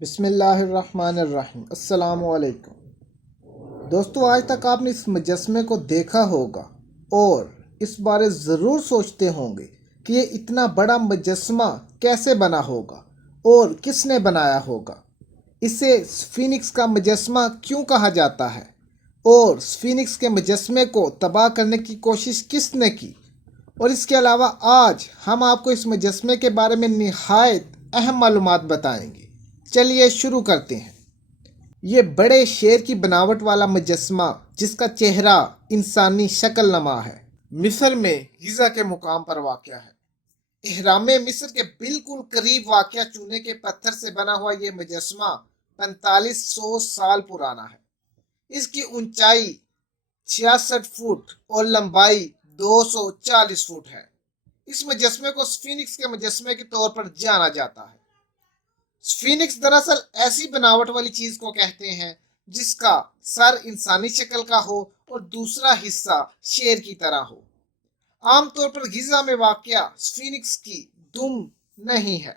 بسم اللہ الرحمن الرحیم۔ السلام علیکم دوستو، آج تک آپ نے اس مجسمے کو دیکھا ہوگا اور اس بارے ضرور سوچتے ہوں گے کہ یہ اتنا بڑا مجسمہ کیسے بنا ہوگا اور کس نے بنایا ہوگا۔ اسے سفینکس کا مجسمہ کیوں کہا جاتا ہے اور سفینکس کے مجسمے کو تباہ کرنے کی کوشش کس نے کی، اور اس کے علاوہ آج ہم آپ کو اس مجسمے کے بارے میں نہایت اہم معلومات بتائیں گے۔ چلیے شروع کرتے ہیں۔ یہ بڑے شیر کی بناوٹ والا مجسمہ جس کا چہرہ انسانی شکل نما ہے، مصر میں غزہ کے مقام پر واقع ہے۔ اہرام مصر کے بالکل قریب واقع چونے کے پتھر سے بنا ہوا یہ مجسمہ 4500 سال پرانا ہے۔ اس کی اونچائی 66 فٹ اور لمبائی 240 فٹ ہے۔ اس مجسمے کو سفینکس کے مجسمے کے طور پر جانا جاتا ہے۔ سفینکس دراصل ایسی بناوٹ والی چیز کو کہتے ہیں جس کا سر انسانی شکل کا ہو اور دوسرا حصہ شیر کی طرح ہو۔ عام طور پر غزہ میں واقع سفینکس کی دم نہیں ہے،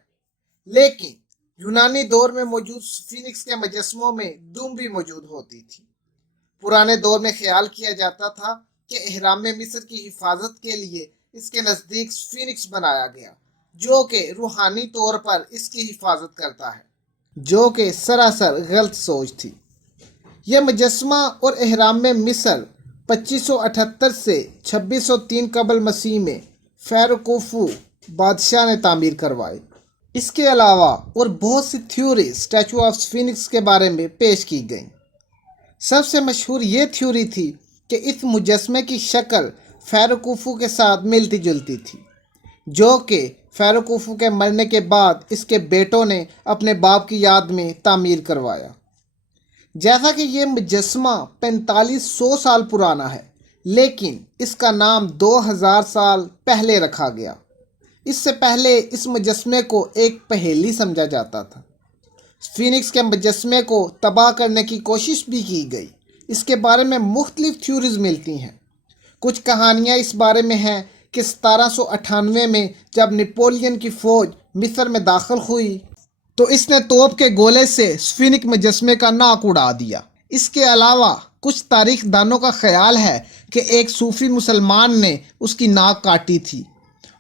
لیکن یونانی دور میں موجود سفینکس کے مجسموں میں دم بھی موجود ہوتی تھی۔ پرانے دور میں خیال کیا جاتا تھا کہ اہرام مصر کی حفاظت کے لیے اس کے نزدیک سفینکس بنایا گیا، جو کہ روحانی طور پر اس کی حفاظت کرتا ہے، جو کہ سراسر غلط سوچ تھی۔ یہ مجسمہ اور اہرام مصر 2578 سے 2603 قبل مسیح میں فیروکوفو بادشاہ نے تعمیر کروائے۔ اس کے علاوہ اور بہت سی تھیوری اسٹیچو آف سفینکس کے بارے میں پیش کی گئیں۔ سب سے مشہور یہ تھیوری تھی کہ اس مجسمے کی شکل فیروکوفو کے ساتھ ملتی جلتی تھی، جو کہ فیروکوفو کے مرنے کے بعد اس کے بیٹوں نے اپنے باپ کی یاد میں تعمیر کروایا۔ جیسا کہ یہ مجسمہ 4500 سال پرانا ہے، لیکن اس کا نام 2000 سال پہلے رکھا گیا۔ اس سے پہلے اس مجسمے کو ایک پہیلی سمجھا جاتا تھا۔ سفینکس کے مجسمے کو تباہ کرنے کی کوشش بھی کی گئی۔ اس کے بارے میں مختلف تھیوریز ملتی ہیں۔ کچھ کہانیاں اس بارے میں ہیں کہ 1798 میں جب نپولین کی فوج مصر میں داخل ہوئی تو اس نے توپ کے گولے سے سفینکس مجسمے کا ناک اڑا دیا۔ اس کے علاوہ کچھ تاریخ دانوں کا خیال ہے کہ ایک صوفی مسلمان نے اس کی ناک کاٹی تھی۔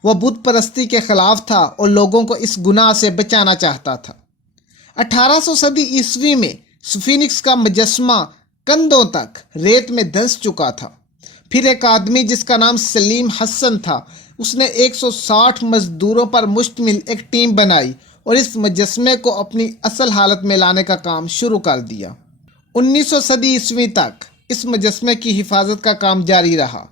وہ بت پرستی کے خلاف تھا اور لوگوں کو اس گناہ سے بچانا چاہتا تھا۔ 1800 صدی عیسوی میں سفینکس کا مجسمہ کندھوں تک ریت میں دھنس چکا تھا۔ پھر ایک آدمی جس کا نام سلیم حسن تھا، اس نے 160 مزدوروں پر مشتمل ایک ٹیم بنائی اور اس مجسمے کو اپنی اصل حالت میں لانے کا کام شروع کر دیا۔ 1900 صدی عیسوی تک اس مجسمے کی حفاظت کا کام جاری رہا۔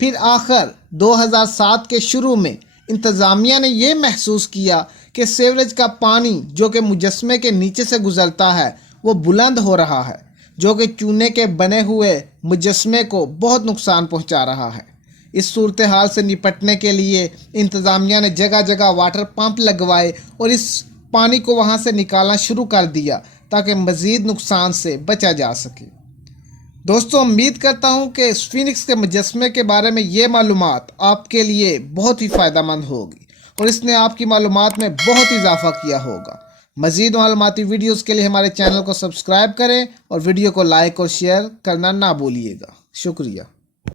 پھر آخر 2007 کے شروع میں انتظامیہ نے یہ محسوس کیا کہ سیوریج کا پانی جو کہ مجسمے کے نیچے سے گزرتا ہے وہ بلند ہو رہا ہے، جو کہ چونے کے بنے ہوئے مجسمے کو بہت نقصان پہنچا رہا ہے۔ اس صورتحال سے نپٹنے کے لیے انتظامیہ نے جگہ جگہ واٹر پمپ لگوائے اور اس پانی کو وہاں سے نکالنا شروع کر دیا تاکہ مزید نقصان سے بچا جا سکے۔ دوستو، امید کرتا ہوں کہ سفینکس کے مجسمے کے بارے میں یہ معلومات آپ کے لیے بہت ہی فائدہ مند ہوگی اور اس نے آپ کی معلومات میں بہت اضافہ کیا ہوگا۔ مزید معلوماتی ویڈیوز کے لیے ہمارے چینل کو سبسکرائب کریں اور ویڈیو کو لائک اور شیئر کرنا نہ بھولیے گا۔ شکریہ۔